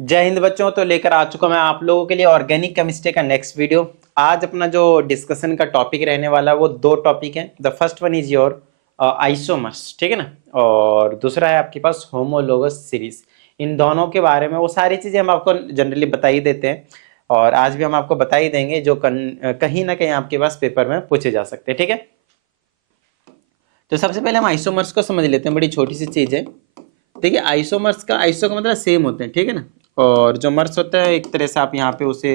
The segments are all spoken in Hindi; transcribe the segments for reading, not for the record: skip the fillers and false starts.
जय हिंद बच्चों। तो लेकर आ चुका मैं आप लोगों के लिए ऑर्गेनिक केमिस्ट्री का नेक्स्ट वीडियो। आज अपना जो डिस्कशन का टॉपिक रहने वाला है वो दो टॉपिक हैं। The first one is your isomers, ठीक है ना, और दूसरा है आपके पास होमोलोगस सीरीज। इन दोनों के बारे में वो सारी चीजें हम आपको जनरली बता ही देते हैं, और आज भी हम आपको बता ही देंगे जो कहीं ना कहीं आपके पास पेपर में पूछे जा सकते हैं, ठीक है। तो सबसे पहले हम आइसोमर्स को समझ लेते हैं, बड़ी छोटी सी चीज है। देखिए आइसोमर्स का आइसो का मतलब सेम होते हैं, ठीक है ना, और जो मर्स होता है एक तरह से आप यहाँ पे उसे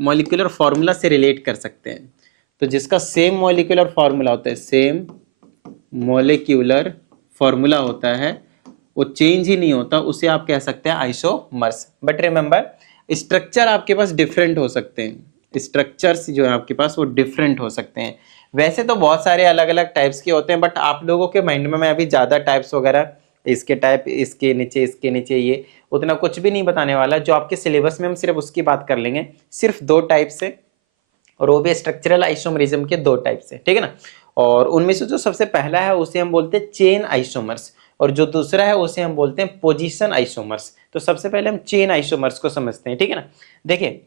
मॉलिक्यूलर फॉर्मूला से रिलेट कर सकते हैं। तो जिसका सेम मॉलिक्यूलर फॉर्मूला होता है, सेम मॉलिक्यूलर फॉर्मूला होता है, वो चेंज ही नहीं होता, उसे आप कह सकते हैं आइसोमर्स। बट रिमेंबर, स्ट्रक्चर आपके पास डिफरेंट हो सकते हैं। स्ट्रक्चर्स जो है आपके पास वो डिफरेंट हो सकते हैं। वैसे तो बहुत सारे अलग अलग टाइप्स के होते हैं, बट आप लोगों के माइंड में मैं अभी ज़्यादा टाइप्स वगैरह, इसके टाइप, इसके नीचे ये उतना कुछ भी नहीं बताने वाला। जो आपके सिलेबस में हम सिर्फ उसकी बात कर लेंगे, सिर्फ दो टाइप से, और वो भी स्ट्रक्चरल आइसोमरिज्म के दो टाइप से, ठीक है ना। और उनमें से जो सबसे पहला है उसे हम बोलते हैं चेन आइसोमर्स, और जो दूसरा है उसे हम बोलते हैं पोजीशन आइसोमर्स। तो सबसे पहले हम चेन आइसोमर्स को समझते हैं, ठीक है ना। देखिए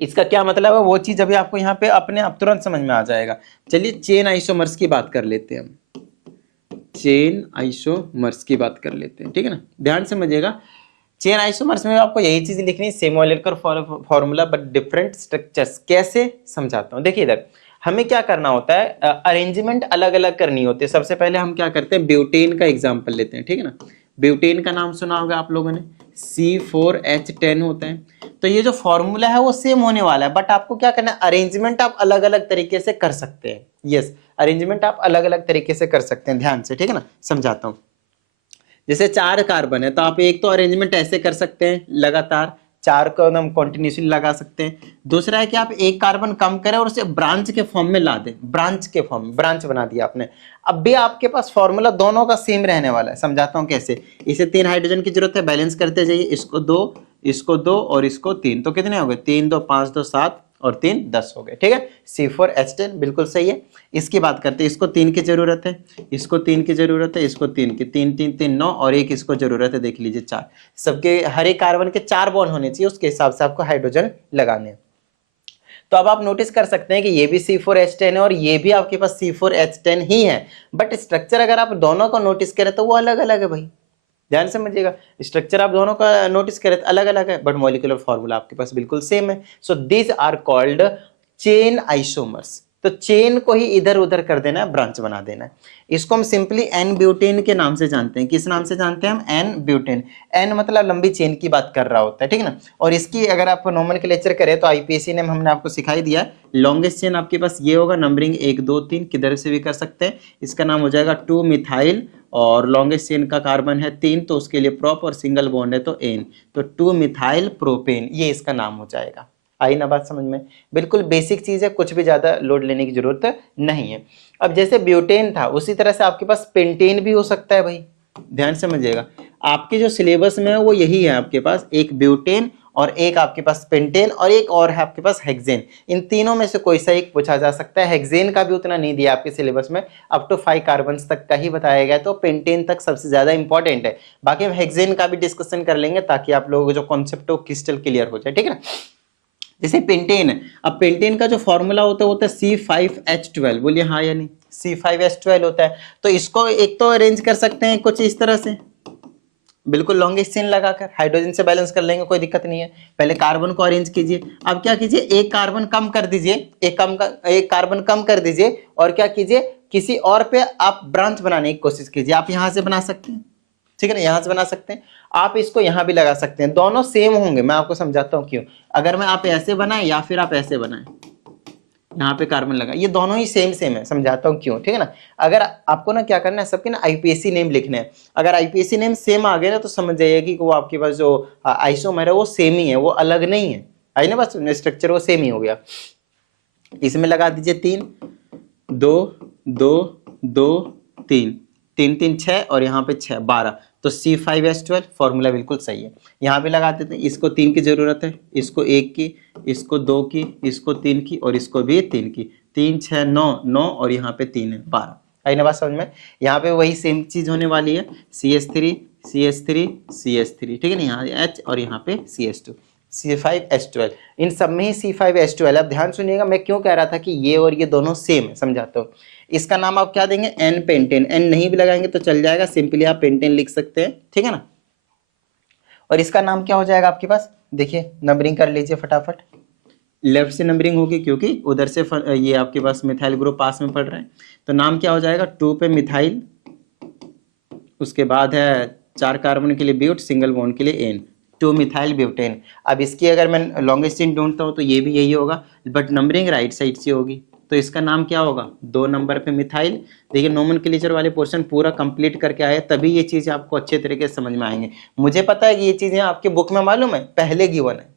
इसका क्या मतलब है, वो चीज अभी आपको यहाँ पे अपने आप तुरंत समझ में आ जाएगा। चलिए चेन आइसोमर्स की बात कर लेते हैं हम। चेन आइसोमर्स की बात कर लेते हैं, ठीक है ना, ध्यान से समझिएगा। चेन आइसोमर्स में आपको यही चीज लिखनी है, same molecular formula but different structures. कैसे समझाता हूँ, देखिए इधर हमें क्या करना होता है, अरेंजमेंट अलग अलग करनी होती है। सबसे पहले हम क्या करते हैं, ब्यूटेन का एग्जांपल लेते हैं, ठीक है ना। ब्यूटेन का नाम सुना होगा आप लोगों ने, C4H10 होता है। तो ये जो फॉर्मूला है वो सेम होने वाला है, बट आपको क्या करना है, अरेंजमेंट आप अलग अलग तरीके से कर सकते हैं। यस, अरेंजमेंट आप अलग अलग तरीके से कर सकते हैं, ध्यान से, ठीक है ना, समझाता हूँ। जैसे 4 कार्बन है तो आप एक तो अरेंजमेंट ऐसे कर सकते हैं, लगातार 4 को एकदम कॉन्टिन्यूसली लगा सकते हैं। दूसरा है कि आप एक कार्बन कम करें और उसे ब्रांच के फॉर्म में ला दें, ब्रांच के फॉर्म में, ब्रांच बना दिया आपने। अब भी आपके पास फॉर्मूला दोनों का सेम रहने वाला है, समझाता हूं कैसे। इसे 3 हाइड्रोजन की जरूरत है, बैलेंस करते जाइए, इसको 2, इसको 2 और इसको 3, तो कितने हो गए, 3 2 5 2 7 और 3 10 हो गए, ठीक है। C4H10 बिल्कुल सही है। इसकी बात करते हैं, इसको 3 की जरूरत है, इसको 3 की जरूरत है, इसको 3 की, 3 3 3 9 और एक इसको जरूरत है, देख लीजिए 4। सबके हर एक कार्बन के 4 बॉन्ड होने चाहिए, उसके हिसाब से आपको हाइड्रोजन लगाने हैं। तो अब आप नोटिस कर सकते हैं कि ये भी C4H10 है और ये भी आपके पास C4H10 ही है, बट स्ट्रक्चर अगर आप दोनों को नोटिस करें तो वो अलग अलग है भाई। ध्यान से समझिएगा, स्ट्रक्चर आप दोनों का नोटिस करें अलग अलग है, बट मॉलिक्यूलर फॉर्मूला आपके पास बिल्कुल सेम है। So these are called chain isomers. तो चेन को ही इधर उधर कर देना है, ब्रांच बना देना है। इसको हम सिंपली एन ब्यूटेन के नाम से जानते हैं। किस नाम से जानते हैं हम, एन ब्यूटेन। एन मतलब लंबी चेन की बात कर रहा होता है, ठीक है ना। और इसकी अगर आप नोमेनक्लेचर करें तो आईपीएससी ने हमने आपको सिखाई दिया, लॉन्गेस्ट चेन आपके पास ये होगा, नंबरिंग 1 2 3 किधर से भी कर सकते हैं। इसका नाम हो जाएगा 2 मिथाइल, और लॉन्गेस्ट चेन का कार्बन है 3, तो उसके लिए प्रोप, और सिंगल बॉन्ड है तो एन, तो 2 मिथाइल प्रोपेन, ये इसका नाम हो जाएगा। आई ना बात समझ में, बिल्कुल बेसिक चीज है, कुछ भी ज्यादा लोड लेने की जरूरत नहीं है। अब जैसे ब्यूटेन था उसी तरह से आपके पास पेंटेन भी हो सकता है भाई। ध्यान समझिएगा, आपके जो सिलेबस में है वो यही है, आपके पास एक ब्यूटेन और एक आपके पास पेंटेन और एक और है आपके पास हेक्सेन। इन तीनों में से कोई सा एक पूछा जा सकता है। हेक्सेन का भी उतना नहीं दिया आपके सिलेबस में, अप टू 5 कार्बन तक का ही बताया गया, तो पेंटेन तक सबसे ज्यादा इंपॉर्टेंट है। बाकी हम हेक्सेन का भी डिस्कशन कर लेंगे ताकि आप लोगों को जो कॉन्सेप्ट हो क्रिस्टल क्लियर हो जाए, ठीक है ना। जैसे पेंटेन है, अब पेंटेन का जो फॉर्मूला होता है C5H12, बोलिए हाँ या नहीं, C5H12 होता है। तो इसको एक तो अरेंज कर सकते हैं कुछ इस तरह से, बिल्कुल लॉन्गेस्ट चेन लगाकर हाइड्रोजन से बैलेंस कर लेंगे, कोई दिक्कत नहीं है। पहले कार्बन को अरेंज कीजिए, अब क्या कीजिए, एक कार्बन कम कर दीजिए, एक कार्बन कम कर दीजिए, और क्या कीजिए, किसी और पे आप ब्रांच बनाने की कोशिश कीजिए। आप यहां से बना सकते हैं, ठीक है ना, यहां से बना सकते हैं। आप इसको यहां भी लगा सकते हैं, दोनों सेम होंगे। मैं आपको समझाता हूं क्यों। अगर मैं आप ऐसे बनाए या फिर आप ऐसे बनाए, यहाँ पे कार्बन लगा, ये दोनों ही सेम सेम है, समझाता हूँ क्यों, ठीक है ना। अगर आपको ना क्या करना है, सबके ना आईपीएससी नेम लिखने हैं। अगर आईपीएससी नेम सेम आ गए ना तो समझ जाइए कि वो आपके पास जो आइसोमर है वो सेम ही है, वो अलग नहीं है। आई ना बस, स्ट्रक्चर वो सेम ही हो गया। इसमें लगा दीजिए 3 2 2 2 3 3 3 6 और यहाँ पे 6 12, तो C5H12 फॉर्मूला बिल्कुल सही है। यहाँ पे लगा देते हैं, इसको 3 की जरूरत है, इसको 1 की, इसको 2 की, इसको 3 की और इसको भी 3 की, 3 6 9 9 और यहाँ पे 3 है 12। आई ना बात समझ में। यहाँ पे वही सेम चीज होने वाली है, CH3 CH3 CH3, ठीक है ना, यहाँ H और यहाँ पे CH2 C5H12, इन सब में ही C5H12। अब ध्यान सुनिएगा, मैं क्यों कह रहा था कि ये और ये दोनों सेम है, समझाता हूँ। इसका नाम आप क्या देंगे, N पेंटेन, N नहीं भी लगाएंगे तो चल जाएगा, सिंपली आप पेंटेन लिख सकते हैं, ठीक है ना। और इसका नाम क्या हो जाएगा आपके पास, देखिए नंबरिंग कर लीजिए फटाफट, लेफ्ट से नंबरिंग होगी क्योंकि उधर से ये आपके पास मिथाइल ग्रुप पास में पड़ रहा है, तो नाम क्या हो जाएगा, 2 पे मिथाइल, उसके बाद है 4 कार्बन के लिए ब्यूट, सिंगल बॉन्ड के लिए एन, 2 मिथाइल ब्यूटेन। अब इसकी अगर मैं लॉन्गेस्ट चेन ढूंढता हूँ तो ये भी यही होगा, बट नंबरिंग राइट साइड से होगी, तो इसका नाम क्या होगा, 2 नंबर पे मिथाइल। देखिए नोमेनक्लेचर वाले पोर्शन पूरा कंप्लीट करके आए, तभी ये चीज़ आपको अच्छे तरीके से समझ में आएंगे। मुझे पता है कि ये चीज़ें आपके बुक में मालूम है, पहले गिवन है,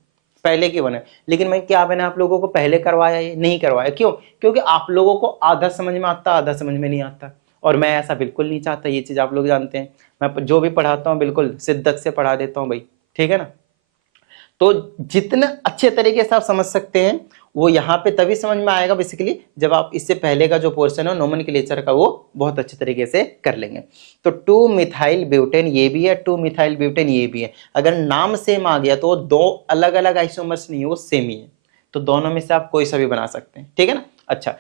पहले गिवन है, लेकिन मैं क्या मैंने आप लोगों को पहले करवाया, ये नहीं करवाया, क्यों, क्योंकि आप लोगों को आधा समझ में आता, आधा समझ में नहीं आता, और मैं ऐसा बिल्कुल नहीं चाहता, ये चीज़ आप लोग जानते हैं। मैं जो भी पढ़ाता हूँ बिल्कुल शिद्दत से पढ़ा देता हूँ भाई, ठीक है ना। तो जितने अच्छे तरीके से आप समझ सकते हैं वो यहाँ पे तभी समझ में आएगा बेसिकली, जब आप इससे पहले का जो पोर्शन है नोमेनक्लेचर का वो बहुत अच्छे तरीके से कर लेंगे। तो 2 मिथाइल ब्यूटेन ये भी है, 2 मिथाइल ब्यूटेन ये भी है। अगर नाम सेम आ गया तो दो अलग अलग आइसोमर्स नहीं है, वो सेम ही है, तो दोनों में से आप कोई सा भी बना सकते हैं, ठीक है ना। अच्छा,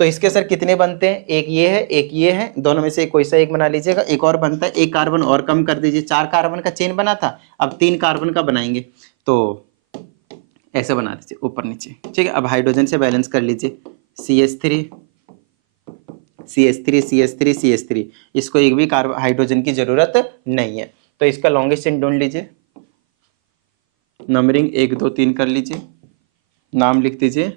तो इसके सर कितने बनते हैं, एक ये है एक ये है, दोनों में से कोई सा एक बना लीजिएगा। एक और बनता है, एक कार्बन और कम कर दीजिए, 4 कार्बन का चेन बना था, अब 3 कार्बन का बनाएंगे, तो ऐसे बना दीजिए ऊपर नीचे, ठीक है। अब हाइड्रोजन से बैलेंस कर लीजिए, CH3 CH3 CH3 CH3, इसको एक भी कार्बन हाइड्रोजन की जरूरत नहीं है, तो इसका लॉन्गेस्ट चेन ढूंढ लीजिए, नंबरिंग 1 2 3 कर लीजिए, नाम लिख दीजिए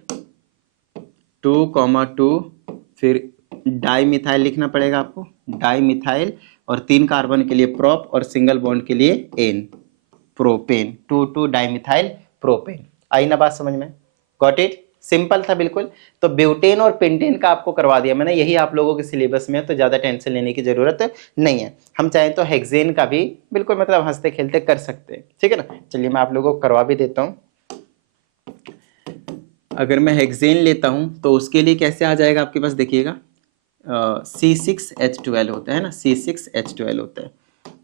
2,2, फिर डाई मिथाइल लिखना पड़ेगा आपको, डाई मिथाइल, और 3 कार्बन के लिए प्रोप और सिंगल बॉन्ड के लिए N, propane, 2,2 di methyl propane. आई ना बात समझ में, गॉट इट, सिंपल था बिल्कुल। तो ब्यूटेन और पेंटेन का आपको करवा दिया मैंने, यही आप लोगों के सिलेबस में है, तो ज़्यादा टेंशन लेने की जरूरत नहीं है। हम चाहें तो हेक्सेन का भी बिल्कुल मतलब हंसते खेलते कर सकते हैं, ठीक है ना। चलिए मैं आप लोगों को करवा भी देता हूँ। अगर मैं हेक्सेन लेता हूँ तो उसके लिए कैसे आ जाएगा आपके पास, देखिएगा C6H12 होता है ना, C6H12 होता है।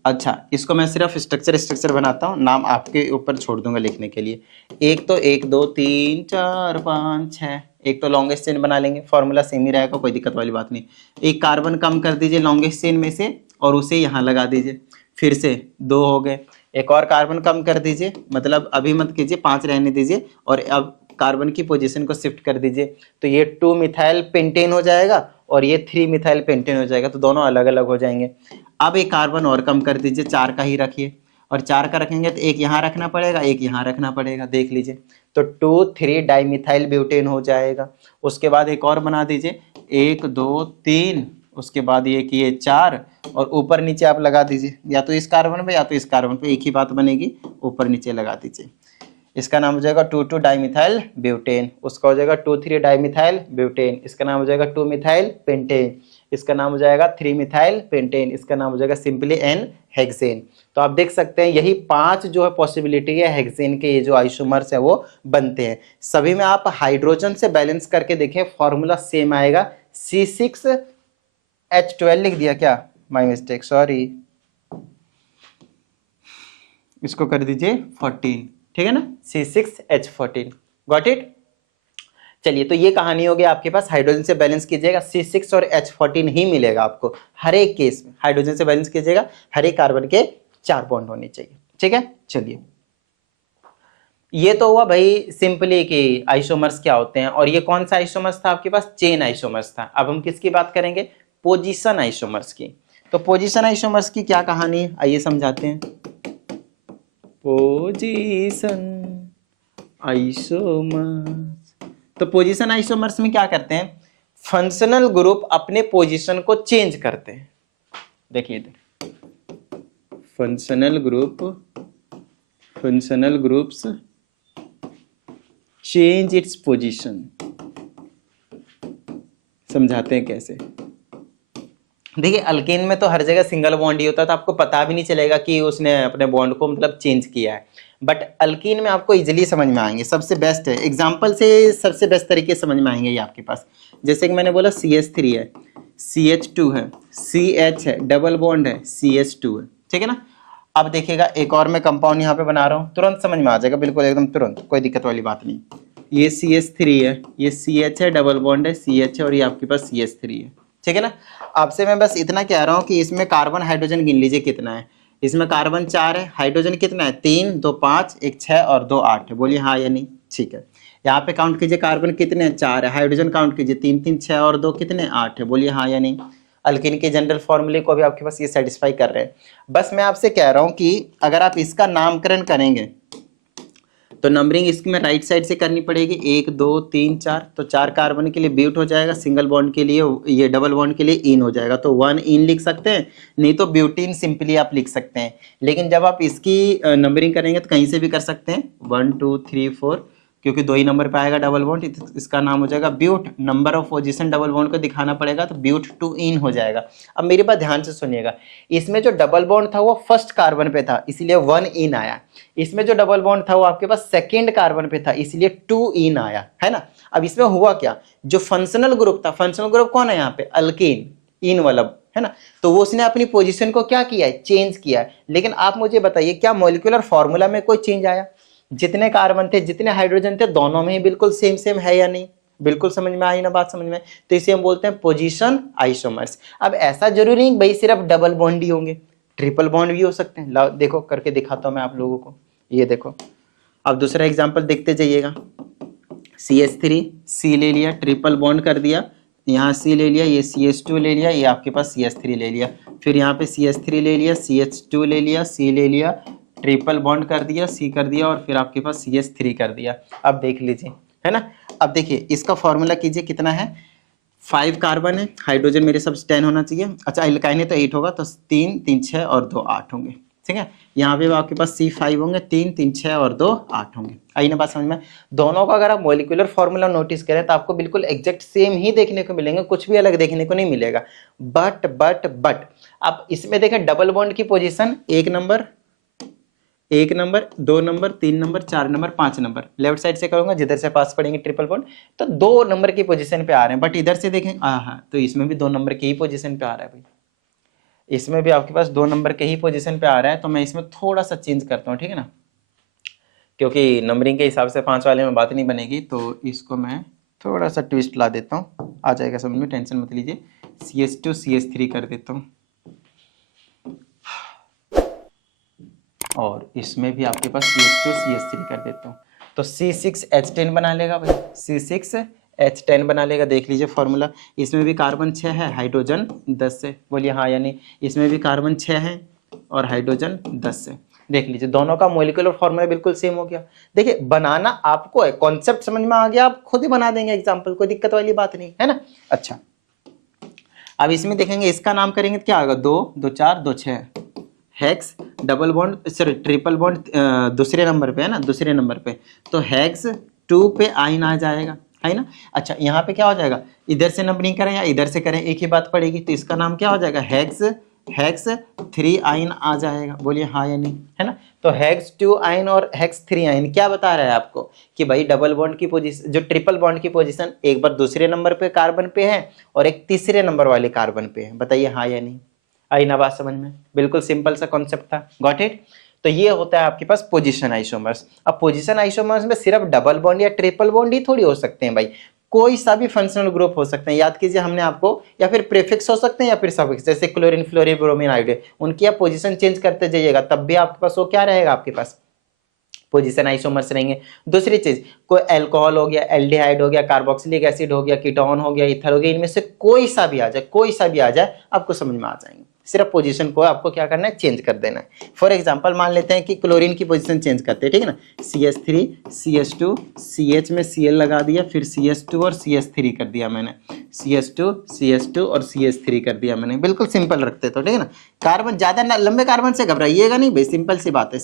अच्छा, इसको मैं सिर्फ स्ट्रक्चर बनाता हूँ, नाम आपके ऊपर छोड़ दूंगा लिखने के लिए। एक तो 1 2 3 4 5 6, एक तो लॉन्गेस्ट चेन बना लेंगे, फॉर्मूला सेम ही रहेगा, कोई दिक्कत वाली बात नहीं। एक कार्बन कम कर दीजिए लॉन्गेस्ट चेन में से और उसे यहाँ लगा दीजिए, फिर से 2 हो गए। एक और कार्बन कम कर दीजिए, मतलब अभी मत कीजिए, 5 रहने दीजिए, और अब कार्बन की पोजीशन को शिफ्ट कर दीजिए, तो ये 2 मिथाइल पेंटेन हो जाएगा और ये 3 मिथाइल पेंटेन हो जाएगा, तो दोनों अलग अलग हो जाएंगे। अब एक कार्बन और कम कर दीजिए, 4 का ही रखिए, और 4 का रखेंगे तो एक यहाँ रखना पड़ेगा, एक यहाँ रखना पड़ेगा, देख लीजिए, तो 2,3 डाईमिथाइल ब्यूटेन हो जाएगा। उसके बाद एक और बना दीजिए, 1 2 3, उसके बाद ये कि ये 4, और ऊपर नीचे आप लगा दीजिए, या तो इस कार्बन पे या तो इस कार्बन पे, एक ही बात बनेगी, ऊपर नीचे लगा दीजिए। इसका नाम हो जाएगा 2,2 डाईमिथाइल ब्यूटेन, उसका हो जाएगा 2,3 डाईमिथाइल ब्यूटेन, इसका नाम हो जाएगा 2 मिथाइल पेंटेन, इसका नाम हो जाएगा 3 मिथाइल पेंटेन, इसका नाम हो जाएगा सिंपली एन हेक्सेन। तो आप देख सकते हैं यही 5 जो है पॉसिबिलिटी है हेक्सेन के, ये जो आइसोमर्स है वो बनते हैं। सभी में आप हाइड्रोजन से बैलेंस करके देखें, फॉर्मूला सेम आएगा। C6H12 लिख दिया क्या, माय मिस्टेक, सॉरी, इसको कर दीजिए 14, ठीक है ना, C6H14, गॉट इट। चलिए, तो ये कहानी हो गई आपके पास, हाइड्रोजन से बैलेंस कीजिएगा, C6 और H14 ही मिलेगा आपको हर एक केस में। हाइड्रोजन से बैलेंस कीजिएगा, हर एक कार्बन के 4 बॉन्ड होने चाहिए, ठीक है। चलिए, ये तो हुआ भाई सिंपली कि आइसोमर्स क्या होते हैं, और ये कौन सा आइसोमर्स था आपके पास, चेन आइसोमर्स था। अब हम किसकी बात करेंगे, पोजीशन आइसोमर्स की। तो पोजीशन आइसोमर्स की क्या कहानी है, आइए समझाते हैं। पोजीशन आइसोमर्स, तो पोजीशन आइसोमर्स में क्या करते हैं, फंक्शनल ग्रुप अपने पोजीशन को चेंज करते हैं। देखिए, functional groups change its position. समझाते हैं कैसे। देखिए, अल्केन में तो हर जगह सिंगल बॉन्ड ही होता था, आपको पता भी नहीं चलेगा कि उसने अपने बॉन्ड को मतलब चेंज किया है, बट अल्कीन में आपको इजीली समझ में आएंगे। सबसे बेस्ट है, एग्जांपल से सबसे बेस्ट तरीके से समझ में आएंगे ये आपके पास। जैसे कि मैंने बोला CH3 है, CH2 है, CH है, डबल बॉन्ड है, CH2 है, ठीक है ना। अब देखिएगा एक और मैं कंपाउंड यहाँ पे बना रहा हूँ, तुरंत समझ में आ जाएगा, बिल्कुल एकदम तुरंत, कोई दिक्कत वाली बात नहीं। ये CH3 है, ये CH है, डबल बॉन्ड है, CH है, और ये आपके पास CH3 है, ठीक है ना। आपसे मैं बस इतना कह रहा हूँ कि इसमें कार्बन हाइड्रोजन गिन लीजिए कितना है। इसमें कार्बन 4 है, हाइड्रोजन कितना है 3, 2 5, 1 6 और 2 8 है, बोलिए हाँ या नहीं। ठीक है, यहाँ पे काउंट कीजिए कार्बन कितने हैं 4 है, हाइड्रोजन काउंट कीजिए 3 3 6 और 2 कितने 8 है, बोलिए हाँ या नहीं। अल्कीन के जनरल फॉर्मूले को अभी आपके पास ये सेटिस्फाई कर रहे हैं। बस मैं आपसे कह रहा हूँ कि अगर आप इसका नामकरण करेंगे तो नंबरिंग इसमें राइट साइड से करनी पड़ेगी, 1 2 3 4, तो 4 कार्बन के लिए ब्यूट हो जाएगा, सिंगल बॉन्ड के लिए ये डबल बॉन्ड के लिए इन हो जाएगा, तो 1 इन लिख सकते हैं, नहीं तो ब्यूटीन सिंपली आप लिख सकते हैं। लेकिन जब आप इसकी नंबरिंग करेंगे तो कहीं से भी कर सकते हैं, 1 2 3 4, क्योंकि 2 ही नंबर पे आएगा डबल बॉन्ड, इसका नाम हो जाएगा but. Number of position double bond को दिखाना पड़ेगा तो ब्यूट 2 इन हो जाएगा। अब मेरी बात ध्यान से सुनिएगा, इसमें जो डबल बॉन्ड था वो फर्स्ट कार्बन पे था इसलिए 1 इन आया, इसमें जो डबल बॉन्ड था वो आपके पास सेकेंड कार्बन पे था इसलिए 2 इन आया, है ना। अब इसमें हुआ क्या, जो फंक्शनल ग्रुप था, फंक्शनल ग्रुप कौन है यहाँ पे, अल्कीन, इन वाला, है ना, तो वो उसने अपनी पोजीशन को क्या किया है, चेंज किया है। लेकिन आप मुझे बताइए क्या मॉलिक्यूलर फॉर्मूला में कोई चेंज आया, जितने कार्बन थे जितने हाइड्रोजन थे दोनों में ही बिल्कुल सेम सेम है या नहीं, बिल्कुल समझ में आई ना बात, समझ में। तो इसे हम बोलते हैं पोजीशन आइसोमर्स। अब ऐसा जरूरी नहीं भाई सिर्फ डबल बॉन्ड ही होंगे, ट्रिपल बॉन्ड भी हो सकते हैं। लाओ देखो करके दिखाता हूं मैं आप लोगों को, ये देखो। अब दूसरा एग्जांपल देखते जाइएगा, CH3 C ले लिया, ट्रिपल बॉन्ड कर दिया, यहाँ C ले लिया, ये CH2 ले लिया, ये आपके पास CH3 ले लिया, फिर यहाँ पे CH3 ले लिया, CH2 ले लिया, C ले लिया, ट्रिपल बॉन्ड कर दिया, C कर दिया, और फिर आपके पास CH3 कर दिया। अब देख लीजिए, है ना। अब देखिए इसका फॉर्मूला कीजिए, कितना है, 5 कार्बन है, हाइड्रोजन मेरे सब 10 होना चाहिए, अच्छा एल्काइन है तो 8 होगा, तो 3 3 6 और 2 8 होंगे, ठीक है। यहाँ पे आपके पास C5 होंगे, 3 3 6 और 2 8 होंगे। आई ना बात समझ में। दोनों का अगर आप मॉलिक्यूलर फॉर्मूला नोटिस करें तो आपको बिल्कुल एग्जैक्ट सेम ही देखने को मिलेंगे, कुछ भी अलग देखने को नहीं मिलेगा। बट आप इसमें देखें डबल बॉन्ड की position 1 number 2 number 3 number 4 number 5 number, left side से करूंगा जिधर से पास पड़ेंगे ट्रिपल बॉन्ड, तो 2 नंबर की पोजीशन पे आ रहे हैं। बट इधर से देखें हाँ, तो इसमें भी 2 नंबर की ही पोजीशन पे आ रहा है भाई, इसमें भी आपके पास 2 नंबर के ही पोजीशन पे आ रहा है। तो मैं इसमें थोड़ा सा चेंज करता हूँ, ठीक है ना, क्योंकि नंबरिंग के हिसाब से 5 वाले में बात नहीं बनेगी, तो इसको मैं थोड़ा सा ट्विस्ट ला देता हूँ, आ जाएगा समझ में, टेंशन मत लीजिए। CH2 CH3 कर देता हूँ, और इसमें भी आपके पास CH2 CH3 कर देता हूँ, तो C6H10 बना लेगा भाई, C6H10 बना लेगा। देख लीजिए फॉर्मूला, इसमें भी कार्बन 6 है, हाइड्रोजन 10 है, बोलिए हाँ या नहीं। इसमें भी कार्बन 6 है और हाइड्रोजन 10 है। देख लीजिए दोनों का मॉलिक्यूलर फॉर्मूला बिल्कुल सेम हो गया। देखिए बनाना आपको है, कॉन्सेप्ट समझ में आ गया, आप खुद ही बना देंगे एग्जाम्पल, कोई दिक्कत वाली बात नहीं है ना। अच्छा अब इसमें देखेंगे, इसका नाम करेंगे तो क्या होगा, 2 2 4 2 6 hex, double bond sorry triple bond दूसरे नंबर पे है ना, दूसरे नंबर पे, तो हेक्स 2 पे आइन आ जाएगा, है ना। अच्छा यहाँ पे क्या हो जाएगा, इधर से नंबरिंग करें या इधर से करें एक ही बात पड़ेगी, तो इसका नाम क्या हो जाएगा, हेक्स 3 आइन आ जाएगा, बोलिए हाँ या नहीं, है ना। तो हेक्स 2 आइन और हेक्स 3 आइन क्या बता रहा है आपको, कि भाई डबल बॉन्ड की पोजीशन, जो ट्रिपल बॉन्ड की पोजीशन एक बार दूसरे नंबर पे कार्बन पे है और एक तीसरे नंबर वाले कार्बन पे है, बताइए हाँ या नहीं। आई ना बात समझ में, बिल्कुल सिंपल सा कॉन्सेप्ट था, गॉट इट। तो ये होता है आपके पास पोजीशन आइसोमर्स। अब पोजीशन आइसोमर्स में सिर्फ डबल बॉन्ड या ट्रिपल बॉन्ड ही थोड़ी हो सकते हैं भाई, कोई सा भी फंक्शनल ग्रुप हो सकते हैं, याद कीजिए हमने आपको, या फिर प्रीफिक्स हो सकते हैं या फिर सफिक्स, जैसे क्लोरीन फ्लोरीन ब्रोमीन आयोडीन, उनकी आप पोजीशन चेंज करते जाइएगा तब भी आपके पास वो क्या रहेगा, आपके पास पोजीशन आइसोमर्स रहेंगे। दूसरी चीज, कोई अल्कोहल हो गया, एल्डिहाइड हो गया, कार्बोक्सिलिक एसिड हो गया, कीटोन हो गया, ईथर हो गया, इनमें से कोई सा भी आ जाए, कोई सा भी आ जाए आपको समझ में आ जाएंगे। सिर्फ पोजीशन को आपको क्या करना है, चेंज कर देना है। फॉर एग्जांपल मान लेते हैं कि क्लोरीन की पोजीशन चेंज करते हैं, ठीक है ना, CH3 CH2 CH में Cl लगा दिया, फिर CH2 और CH3 कर दिया मैंने, CH2 और CH3 कर दिया मैंने, बिल्कुल सिंपल रखते तो, ठीक है ना। कार्बन ज्यादा लंबे कार्बन से घबराइएगा नहीं भाई, सिंपल सी बात है,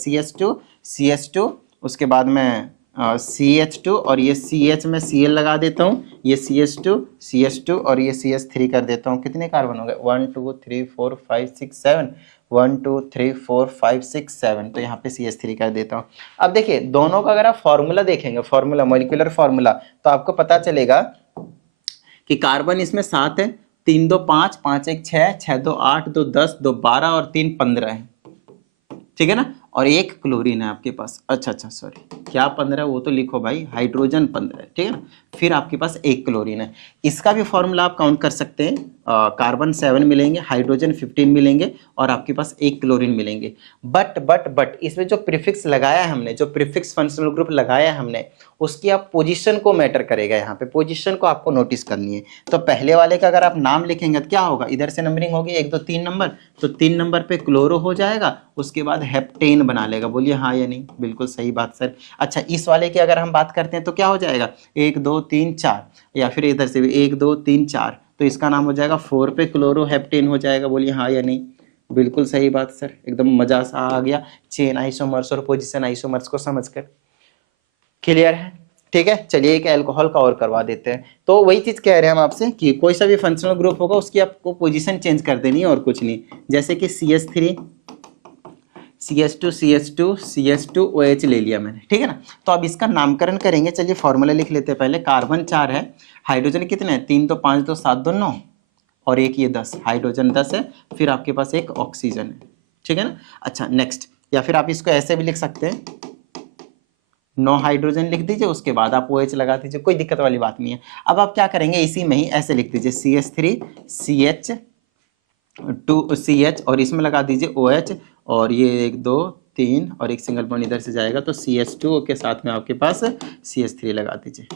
CH2 उसके बाद में CH2 और ये CH में Cl लगा देता हूँ, ये CH2 और ये CH3 कर देता हूँ। कितने कार्बन हो गए, 1 2 3 4 5 6 7, 1 2 3 4 5 6 7, तो यहाँ पे CH3 कर देता हूँ। अब देखिए दोनों का अगर आप फॉर्मूला देखेंगे, फॉर्मूला मॉलिक्यूलर फॉर्मूला, तो आपको पता चलेगा कि कार्बन इसमें 7 है, 3 2 5 5 1 6 6 2 8 2 10 2 12 और 3 15 है, ठीक है ना, और एक क्लोरीन है आपके पास। अच्छा अच्छा सॉरी, क्या 15 वो तो लिखो भाई, हाइड्रोजन 15 है, ठीक है ना। फिर आपके पास एक क्लोरीन है, इसका भी फॉर्मूला आप काउंट कर सकते हैं। कार्बन 7 मिलेंगे, हाइड्रोजन 15 मिलेंगे और आपके पास एक क्लोरीन मिलेंगे। बट इसमें जो प्रीफिक्स लगाया है हमने, जो प्रीफिक्स फंक्शनल ग्रुप लगाया है हमने, उसकी आप पोजीशन को मैटर करेगा, यहाँ पे पोजीशन को आपको नोटिस करनी है। तो पहले वाले का अगर आप नाम लिखेंगे तो क्या होगा, इधर से नंबरिंग होगी 1 2 3 नंबर, तो 3 नंबर पे क्लोरो हो जाएगा, उसके बाद हेप्टेन बना लेगा। बोलिए हाँ या नहीं, बिल्कुल सही बात सर। अच्छा इस वाले की अगर हम बात करते हैं तो क्या हो जाएगा, 1 2 3 4, या फिर इधर से भी 1 2 3 4, तो इसका नाम हो जाएगा 4 पे क्लोरो हेप्टेन हो जाएगा। बोलिए हाँ या नहीं, बिल्कुल सही बात सर, एकदम मजा सा आ गया चेन आइसोमर्स और पोजीशन आइसोमर्स को समझकर। क्लियर है, ठीक है। चलिए एक अल्कोहल का और करवा देते हैं। तो वही चीज कह रहे हैं हम आपसे कि कोई सा भी फंक्शनल ग्रुप होगा उसकी आपको पोजीशन चेंज कर देनी है और कुछ नहीं। जैसे कि CH3 CH2 CH2 CH2 OH ले लिया मैंने, ठीक है ना। तो अब इसका नामकरण करेंगे। चलिए फॉर्मूला लिख लेते हैं पहले। कार्बन 4 है, हाइड्रोजन कितने हैं, 3 तो 5 2 7 2 9, और एक ये 10, हाइड्रोजन 10 है, फिर आपके पास एक ऑक्सीजन है, ठीक है ना। अच्छा नेक्स्ट, या फिर आप इसको ऐसे भी लिख सकते हैं, 9 हाइड्रोजन लिख दीजिए, उसके बाद आप OH लगा दीजिए, कोई दिक्कत वाली बात नहीं है। अब आप क्या करेंगे, इसी में ही ऐसे लिख दीजिए CH3 CH2 CH, और इसमें लगा दीजिए OH, और ये 1 2 3 और एक सिंगल बॉन्ड इधर से जाएगा, तो CH2 के साथ में आपके पास CH3 लगा दीजिए।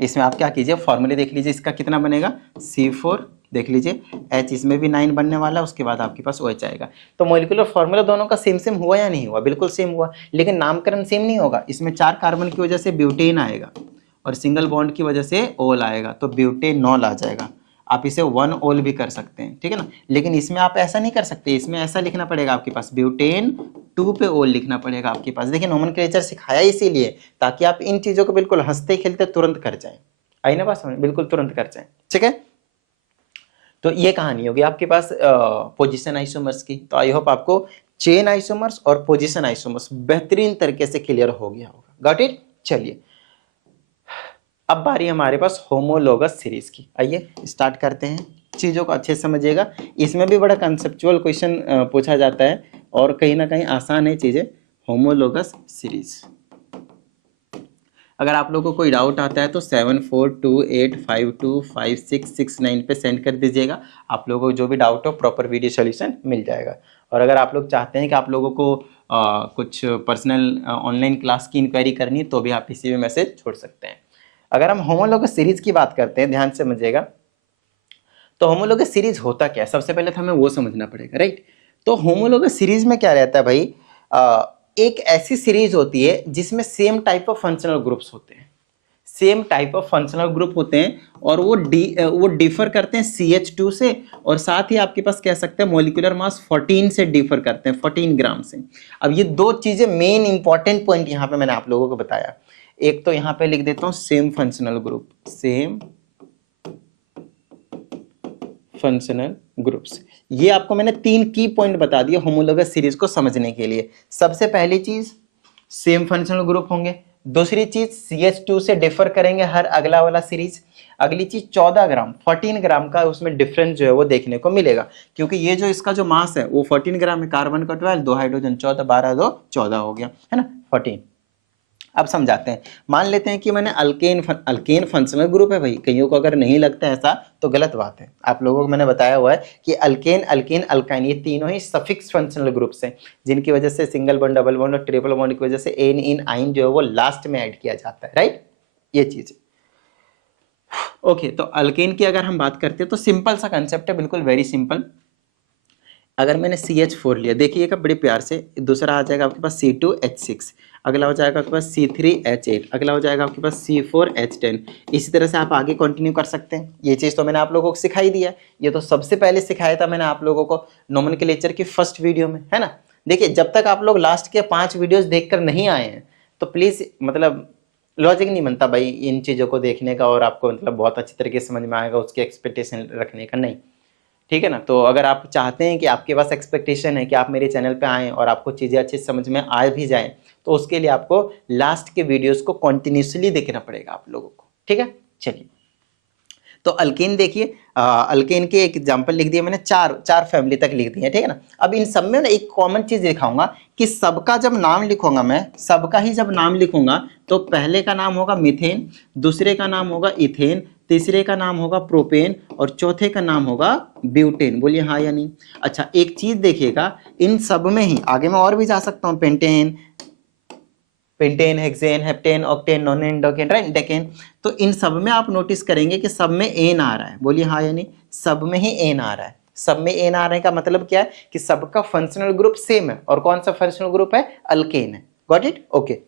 इसमें आप क्या कीजिए, फॉर्मूले देख लीजिए, इसका कितना बनेगा, C4 देख लीजिए, H इसमें भी 9 बनने वाला है, उसके बाद आपके पास OH आएगा। तो मॉलिक्यूलर फॉर्मूला दोनों का सेम सेम हुआ या नहीं हुआ, बिल्कुल सेम हुआ, लेकिन नामकरण सेम नहीं होगा। इसमें 4 कार्बन की वजह से ब्यूटेन आएगा और सिंगल बॉन्ड की वजह से ओल आएगा, तो ब्यूटेनॉल आ जाएगा। आप इसे 1 ओल भी कर सकते हैं, ठीक है ना, लेकिन इसमें आप ऐसा नहीं कर सकते, इसमें ऐसा लिखना पड़ेगा आपके पास, ब्यूटेन 2 पे ओल लिखना पड़ेगा आपके पास। देखिए नोमेनक्लेचर सिखाया इसीलिए ताकि आप इन चीजों को बिल्कुल हंसते खेलते तुरंत कर जाएं। आई ना बात समझ, बिल्कुल तुरंत कर जाएं, ठीक है। तो ये कहानी होगी आपके पास पोजीशन आइसोमर्स की। तो आई होप आपको चेन आइसोमर्स और पोजीशन आइसोमर्स बेहतरीन तरीके से क्लियर हो गया होगा। Got it. चलिए अब बारी हमारे पास होमोलोगस सीरीज की। आइए स्टार्ट करते हैं, चीज़ों को अच्छे से समझिएगा। इसमें भी बड़ा कंसेप्चुअल क्वेश्चन पूछा जाता है और कहीं ना कहीं आसान है चीज़ें। होमोलोगस सीरीज, अगर आप लोगों को कोई डाउट आता है तो 7428525669 पे सेंड कर दीजिएगा। आप लोगों को जो भी डाउट हो प्रॉपर वीडियो सॉल्यूशन मिल जाएगा। और अगर आप लोग चाहते हैं कि आप लोगों को कुछ पर्सनल ऑनलाइन क्लास की इंक्वायरी करनी है तो भी आप इसी में मैसेज छोड़ सकते हैं। अगर हम होमोलोगस सीरीज की बात करते हैं, ध्यान से समझिएगा, तो होमोलोगस सीरीज होता क्या है, सबसे पहले तो हमें वो समझना पड़ेगा, राइट। तो होमोलोगस सीरीज में क्या रहता है भाई, एक ऐसी सीरीज होती है जिसमें same type of functional groups होते हैं, same type of functional group होते हैं, और वो डिफर करते हैं CH2 से, और साथ ही आपके पास कह सकते हैं मॉलिक्यूलर मास 14 से डिफर करते हैं, 14 ग्राम से। अब ये दो चीजें मेन इंपॉर्टेंट पॉइंट यहाँ पे मैंने आप लोगों को बताया। एक तो यहाँ पे लिख देता हूं same functional group, same functional groups. ये आपको मैंने 3 की पॉइंट बता दिए होमोलोगस सीरीज को समझने के लिए। सबसे पहली चीज सेम फंक्शनल ग्रुप होंगे, दूसरी चीज CH2 से डिफर करेंगे हर अगला वाला सीरीज, अगली चीज 14 ग्राम 14 ग्राम का उसमें डिफरेंस जो है वो देखने को मिलेगा, क्योंकि ये जो इसका जो मास है वो 14 ग्राम है, कार्बन का 12, 2 हाइड्रोजन 14, 12 2 14 हो गया, है ना 14। अब समझाते हैं, मान लेते हैं कि मैंने अल्केन फंक्शनल ग्रुप है भाई, कईयों को अगर नहीं लगता ऐसा तो गलत बात है। आप लोगों को मैंने बताया हुआ है कि अल्केन अल्केन अल्काइन ये तीनों ही सफिक्स फंक्शनल ग्रुप्स हैं, जिनकी वजह से सिंगल बॉन्ड डबल बॉन्ड और ट्रिपल बॉन्ड की वजह से एन इन आइन जो है वो लास्ट में ऐड किया जाता है, राइट। ये चीज ओके। तो अल्केन की अगर हम बात करते हैं तो सिंपल सा कंसेप्ट है, बिल्कुल वेरी सिंपल। अगर मैंने CH4 लिया, देखिएगा बड़े प्यार से, दूसरा आ जाएगा आपके पास C2H6, अगला हो जाएगा आपके पास C3H8, अगला हो जाएगा आपके पास C4H10। इसी तरह से आप आगे कंटिन्यू कर सकते हैं। ये चीज़ तो मैंने आप लोगों को सिखाई दिया, ये तो सबसे पहले सिखाया था मैंने आप लोगों को नोमेनक्लेचर की फर्स्ट वीडियो में, है ना। देखिए जब तक आप लोग लास्ट के 5 वीडियोज देखकर नहीं आए हैं तो प्लीज़, मतलब लॉजिक नहीं बनता भाई इन चीज़ों को देखने का और आपको मतलब बहुत अच्छी तरीके से समझ में आएगा उसकी एक्सपेक्टेशन रखने का, नहीं, ठीक है ना। तो अगर आप चाहते हैं कि आपके पास एक्सपेक्टेशन है कि आप मेरे चैनल पे आएँ और आपको चीज़ें अच्छे समझ में आ भी जाएं, तो उसके लिए आपको लास्ट के वीडियोस को कंटिन्यूसली देखना पड़ेगा आप लोगों को, ठीक है। चलिए तो अल्केन देखिए, अल्केन के एक एग्जांपल लिख दिया मैंने, चार फैमिली तक लिख दी है, ठीक है ना। अब इन सब में ना एक कॉमन चीज दिखाऊंगा कि सबका जब नाम लिखूंगा, मैं सबका ही जब नाम लिखूंगा तो पहले का नाम होगा मीथेन, दूसरे का नाम होगा इथेन, तीसरे का नाम होगा प्रोपेन और चौथे का नाम होगा ब्यूटेन। बोलिए हाँ या नहीं। अच्छा एक चीज देखिएगा, इन सब में ही आगे मैं और भी जा सकता हूँ, pentane, hexane, heptane, octane, nonane, डोकेन, राइट, डेकेन। तो इन सब में आप नोटिस करेंगे कि सब में एन आ रहा है। बोलिए हाँ या नहीं, सब में ही एन आ रहा है। सब में एन आ रहे का मतलब क्या है कि सबका फंक्शनल ग्रुप सेम है। और कौन सा फंक्शनल ग्रुप है? अल्केन है। Got it? ओके।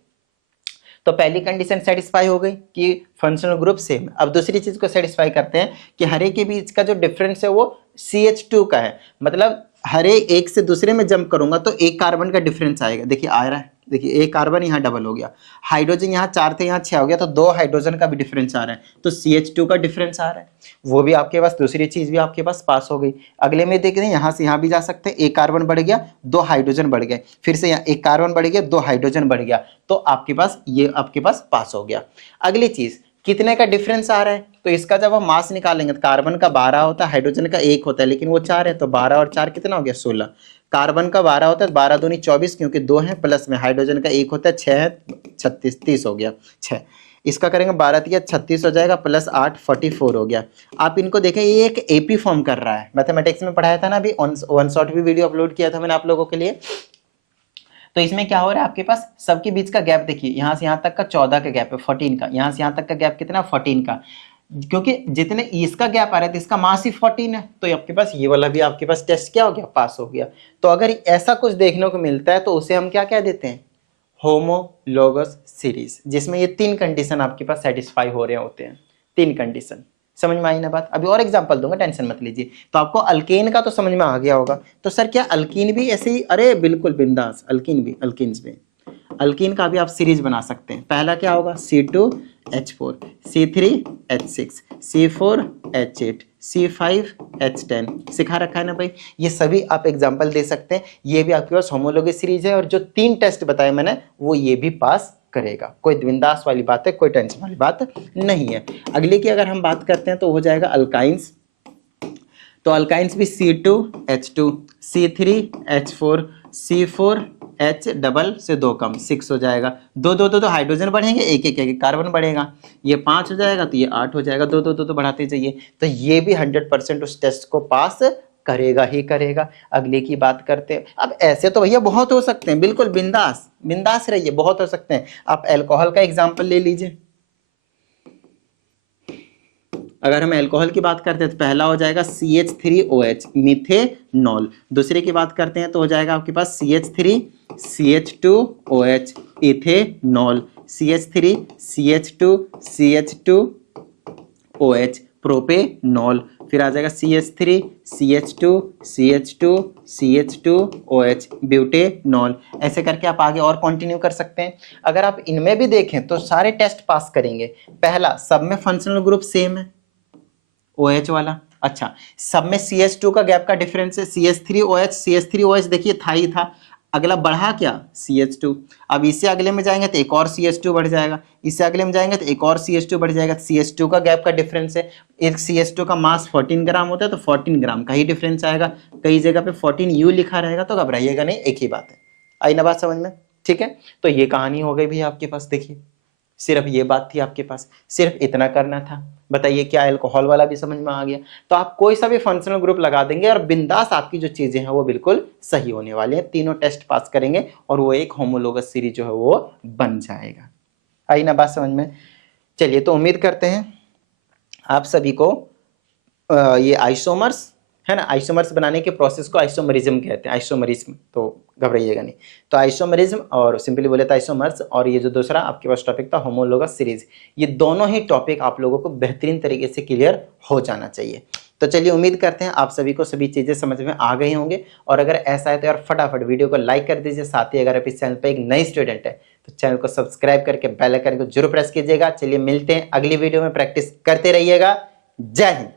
तो पहली कंडीशन सेटिस्फाई हो गई कि फंक्शनल ग्रुप सेम है। अब दूसरी चीज को सेटिस्फाई करते हैं कि हर एक के बीच का जो डिफरेंस है वो CH2 का है। मतलब हर एक से दूसरे में जंप करूंगा तो एक कार्बन का डिफरेंस आएगा। देखिए आ रहा है, देखिए एक कार्बन यहाँ डबल हो गया, हाइड्रोजन यहाँ 4 थे यहाँ 6 हो गया, तो 2 हाइड्रोजन का भी डिफरेंस आ रहा है, तो CH2 का डिफरेंस आ रहा है। वो भी आपके पास, दूसरी चीज भी आपके पास पास हो गई। अगले में देख रहे हैं, यहाँ से यहाँ भी जा सकते हैं, एक कार्बन बढ़ गया 2 हाइड्रोजन बढ़ गए, फिर से यहाँ एक कार्बन बढ़ गया 2 हाइड्रोजन बढ़ गया, तो आपके पास ये आपके पास पास हो गया। अगली चीज कितने का डिफरेंस आ रहा है, तो इसका जब हम मास निकालेंगे तो कार्बन का 12 होता है, हाइड्रोजन का 1 होता है, लेकिन वो 4 है, तो 12 और 4 कितना हो गया 16। कार्बन का 12 होता है, 12 दूनी 24 क्योंकि 2 है, प्लस में हाइड्रोजन का 1 होता है 6 है, 36 30 हो गया 6। इसका करेंगे 12 तिया 36 हो जाएगा, प्लस 8 44 हो गया। आप इनको देखें, ये एक एपी फॉर्म कर रहा है। मैथमेटिक्स में पढ़ाया था ना अभी, वन शॉट भी वीडियो अपलोड किया था मैंने आप लोगों के लिए। तो इसमें क्या हो रहा है आपके पास, सबके बीच का गैप देखिए, यहाँ से यहाँ तक का 14 का गैप है, 14 का, यहाँ से यहाँ तक का गैप कितना 14 का, क्योंकि जितने इसका गैप आ रहा है तो इसका मास ही 14 है, तो आपके पास ये वाला भी आपके पास टेस्ट क्या हो गया, पास हो गया। तो अगर ऐसा कुछ देखने को मिलता है तो उसे हम क्या कह देते हैं, होमोलोगस सीरीज, जिसमें ये 3 कंडीशन आपके पास सेटिस्फाई हो रहे होते हैं। 3 कंडीशन समझ में आई ना बात। अभी और एग्जांपल दूंगा, टेंशन मत लीजिए। तो आपको अल्केन का तो समझ में आ गया होगा। तो सर क्या अल्कीन भी ऐसे ही? अरे बिल्कुल बिंदास, अल्कीन भी, अल्किन्स में अल्कीन का भी आप सीरीज बना सकते हैं। पहला क्या होगा, C2H4, C3H6, C4H8, C5H10। सिखा रखा है ना भाई, ये सभी आप एग्जाम्पल दे सकते हैं। ये भी आपके पास होमोलॉगस सीरीज है, और जो 3 टेस्ट बताए मैंने वो ये भी पास करेगा। कोई बिंदास वाली बात है, कोई टेंशन वाली बात नहीं है। अगले की अगर हम बात करते हैं तो हो जाएगा अल्काइंस। तो अल्काइंस भी C2H2, C3H4, C4H डबल से 2 कम 6 हो जाएगा। 2 2 2 हाइड्रोजन बढ़ेंगे, एक एक एक कार्बन बढ़ेगा, ये 5 हो जाएगा तो ये 8 हो जाएगा, 2 2 2 बढ़ाते जाइए। तो ये भी 100% उस टेस्ट को पास करेगा ही करेगा। अगले की बात करते हैं। अब ऐसे तो भैया बहुत हो सकते हैं, बिल्कुल बिंदास बिंदास रहिए, बहुत हो सकते हैं। आप अल्कोहल का एग्जाम्पल ले लीजिए। अगर हम अल्कोहल की बात करते हैं तो पहला हो जाएगा CH3OH, मिथेनॉल। दूसरे की बात करते हैं तो हो जाएगा आपके पास CH3 CH2OH, ethanol, CH3 CH2 CH2OH, propanol. फिर आ जाएगा CH3 CH2 CH2 CH2OH, butanol. ऐसे करके आप आगे और कंटिन्यू कर सकते हैं। अगर आप इनमें भी देखें तो सारे टेस्ट पास करेंगे। पहला, सब में फंक्शनल ग्रुप सेम है, OH वाला। अच्छा, सब में CH2 का गैप का डिफरेंस है, CH3OH, CH3OH देखिए था ही था, अगला बढ़ा क्या CH2। अब इससे अगले में जाएंगे तो एक और CH2 बढ़ जाएगा, इससे अगले में जाएंगे तो एक और CH2 बढ़ जाएगा। CH2 का गैप का डिफरेंस है, एक CH2 का मास 14 ग्राम होता है तो 14 ग्राम का ही डिफरेंस आएगा। कई जगह पे 14U लिखा रहेगा, तो घबराइएगा नहीं, एक ही बात है। आई ना बात समझ में? ठीक है, तो ये कहानी हो गई भी आपके पास। देखिए सिर्फ ये बात थी आपके पास, सिर्फ इतना करना था। बताइए क्या अल्कोहल वाला भी समझ में आ गया? तो आप कोई सा भी फंक्शनल ग्रुप लगा देंगे और बिंदास आपकी जो चीजें हैं वो बिल्कुल सही होने वाली हैं। तीनों टेस्ट पास करेंगे और वो एक होमोलोगस सीरीज जो है वो बन जाएगा। आई ना बात समझ में? चलिए, तो उम्मीद करते हैं आप सभी को ये आइसोमर्स है ना, आइसोमर्स बनाने के प्रोसेस को आइसोमरिज्म कहते हैं, आइसोमरिज्म, तो घबराइएगा नहीं। तो आइसोमरिज्म और सिंपली बोले तो आइसोमर्स, और ये जो दूसरा आपके पास टॉपिक था होमोलोगस सीरीज, ये दोनों ही टॉपिक आप लोगों को बेहतरीन तरीके से क्लियर हो जाना चाहिए। तो चलिए, उम्मीद करते हैं आप सभी को सभी चीज़ें समझ में आ गई होंगे। और अगर ऐसा है तो यार फटाफट वीडियो को लाइक कर दीजिए। साथ ही अगर आप इस चैनल पर एक नई स्टूडेंट है तो चैनल को सब्सक्राइब करके बेल आइकन को जरूर प्रेस कीजिएगा। चलिए मिलते हैं अगली वीडियो में, प्रैक्टिस करते रहिएगा। जय हिंद।